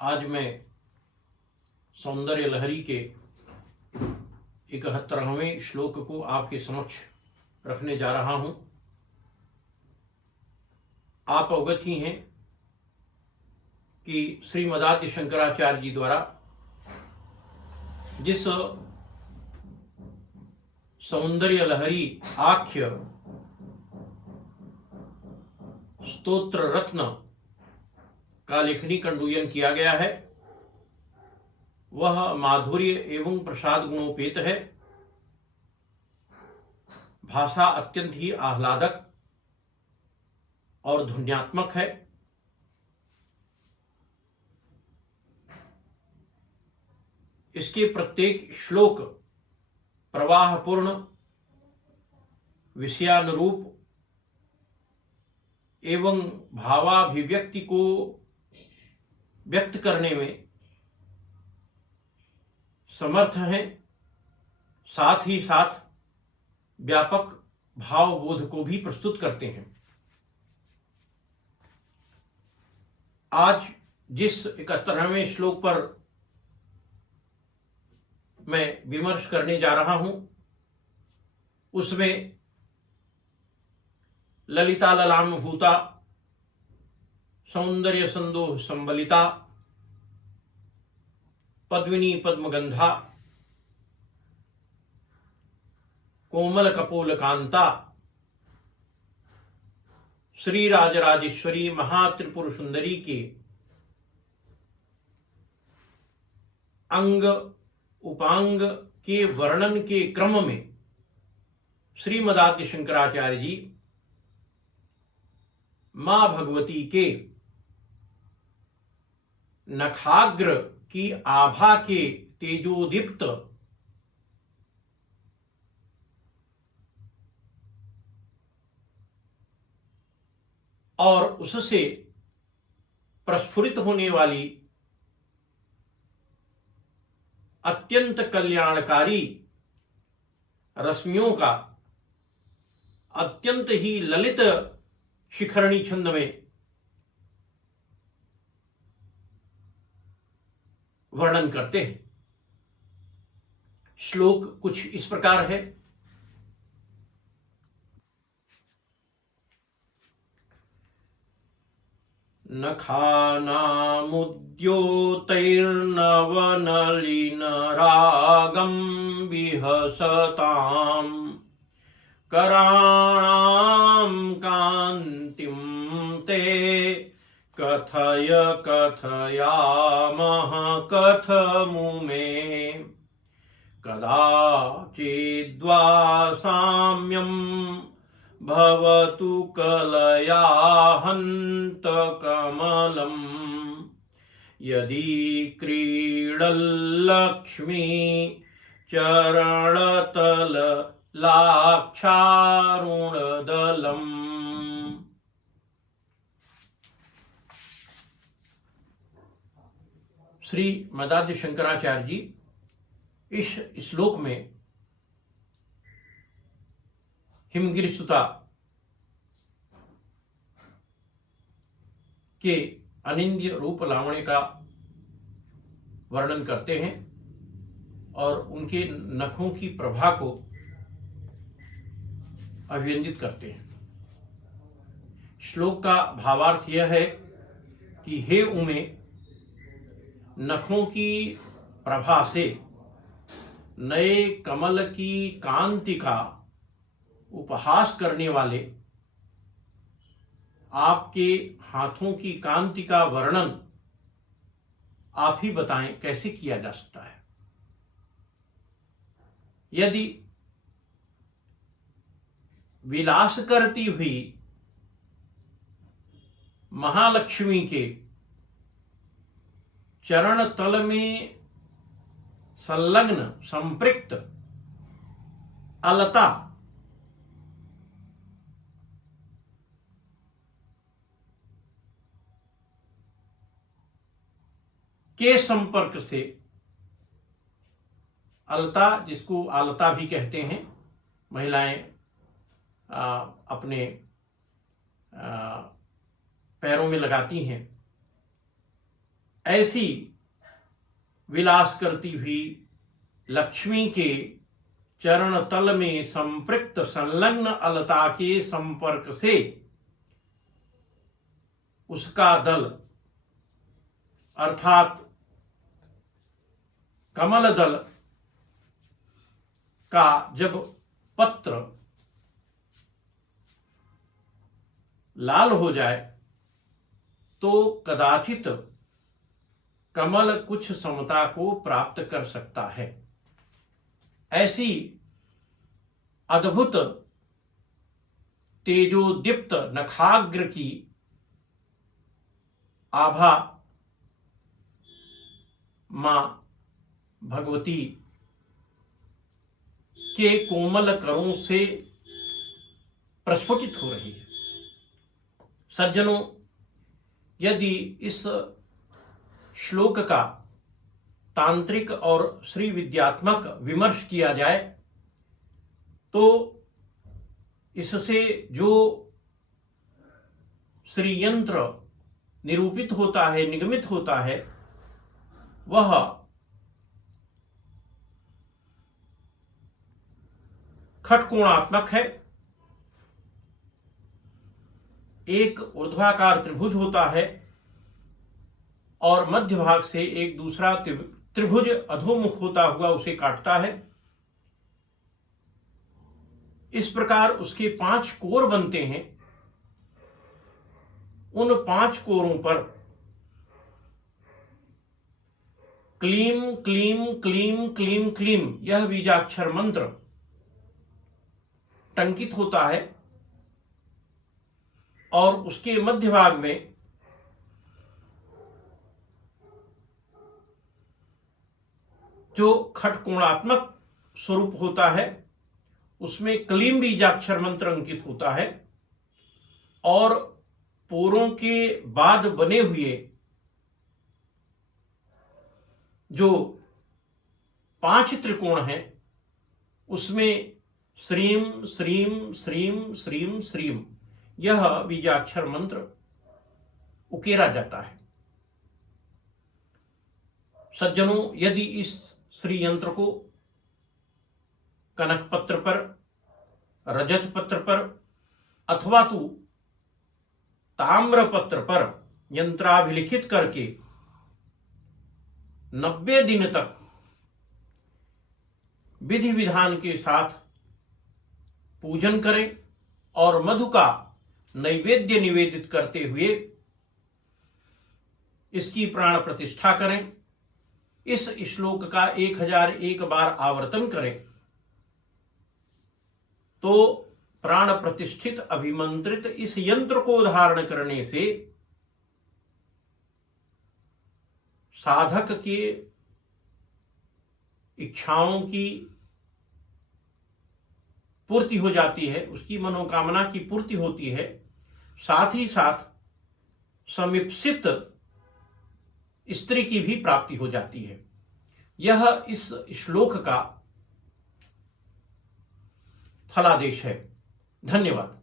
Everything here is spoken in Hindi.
आज मैं सौंदर्य लहरी के 71वें श्लोक को आपके समक्ष रखने जा रहा हूं। आप अवगत ही हैं कि श्रीमदादि शंकराचार्य जी द्वारा जिस सौंदर्य लहरी आख्य स्तोत्र रत्न का लेखनी कंडूयन किया गया है, वह माधुर्य एवं प्रसाद गुणोपेत है। भाषा अत्यंत ही आह्लादक और ध्वन्यात्मक है। इसके प्रत्येक श्लोक प्रवाहपूर्ण, विषयानुरूप एवं भावाभिव्यक्ति को व्यक्त करने में समर्थ हैं, साथ ही साथ व्यापक भावबोध को भी प्रस्तुत करते हैं। आज जिस 71वें श्लोक पर मैं विमर्श करने जा रहा हूं, उसमें ललिता ललाम भूता सौंदर्य संदोह संबलिता पद्मिनी पद्मगंधा कोमल कपोल कांता श्री राजराजेश्वरी महात्रिपुर सुंदरी के अंग उपांग के वर्णन के क्रम में श्रीमदादि शंकराचार्य जी मां भगवती के नखाग्र की आभा के तेजोदीप्त और उससे प्रस्फुरित होने वाली अत्यंत कल्याणकारी रश्मियों का अत्यंत ही ललित शिखरणी छंद में वर्णन करते हैं। श्लोक कुछ इस प्रकार है। नखानामुद्योतैर्नवनलिनरागं विहसताम् कराणां कान्तिं ते कथय कथयामः कथमुमे कदाचिद्वा साम्यं भवतु कलया हन्तकमलम् यदि क्रीडल्लक्ष्मी चरणतल लाक्षारुणदलम्। श्री मदादि शंकराचार्य जी इस श्लोक में हिमगिरि सुता के अनिंद्य रूप लावण्य का वर्णन करते हैं और उनके नखों की प्रभा को अभिव्यंजित करते हैं। श्लोक का भावार्थ यह है कि हे उमे, नखों की प्रभा से नए कमल की कांति का उपहास करने वाले आपके हाथों की कांति का वर्णन आप ही बताएं कैसे किया जा सकता है। यदि विलास करती हुई महालक्ष्मी के चरण तल में संलग्न संपृक्त अलता के संपर्क से, अलता जिसको आलता भी कहते हैं, महिलाएं अपने पैरों में लगाती हैं, ऐसी विलास करती हुई लक्ष्मी के चरण तल में संपृक्त संलग्न अलता के संपर्क से उसका दल अर्थात कमल दल का जब पत्र लाल हो जाए तो कदाचित कमल कुछ समता को प्राप्त कर सकता है। ऐसी अद्भुत तेजोदीप्त नखाग्र की आभा मां भगवती के कोमल करों से प्रस्फुटित हो रही है। सज्जनों, यदि इस श्लोक का तांत्रिक और श्री विद्यात्मक विमर्श किया जाए तो इससे जो श्री यंत्र निरूपित होता है, निगमित होता है, वह खटकोणात्मक है। एक ऊर्ध्वाकार त्रिभुज होता है और मध्य भाग से एक दूसरा त्रिभुज अधोमुख होता हुआ उसे काटता है। इस प्रकार उसके 5 कोर बनते हैं। उन 5 कोरों पर क्लीम क्लीम क्लीम क्लीम क्लीम यह बीजाक्षर मंत्र टंकित होता है और उसके मध्य भाग में जो खटकोणात्मक स्वरूप होता है उसमें क्लीम बीजाक्षर मंत्र अंकित होता है और पोरों के बाद बने हुए जो 5 त्रिकोण हैं उसमें श्रीम श्रीम श्रीम श्रीम श्रीम यह बीजाक्षर मंत्र उकेरा जाता है। सज्जनों, यदि इस श्री यंत्र को कनक पत्र पर, रजत पत्र पर अथवा तो ताम्र पत्र पर यंत्राभिलिखित करके 90 दिन तक विधि विधान के साथ पूजन करें और मधु का नैवेद्य निवेदित करते हुए इसकी प्राण प्रतिष्ठा करें। इस श्लोक का 1001 बार आवर्तन करें तो प्राण प्रतिष्ठित अभिमंत्रित इस यंत्र को धारण करने से साधक के इच्छाओं की पूर्ति हो जाती है, उसकी मनोकामना की पूर्ति होती है, साथ ही साथ समीप्सित स्त्री की भी प्राप्ति हो जाती है। यह इस श्लोक का फलादेश है। धन्यवाद।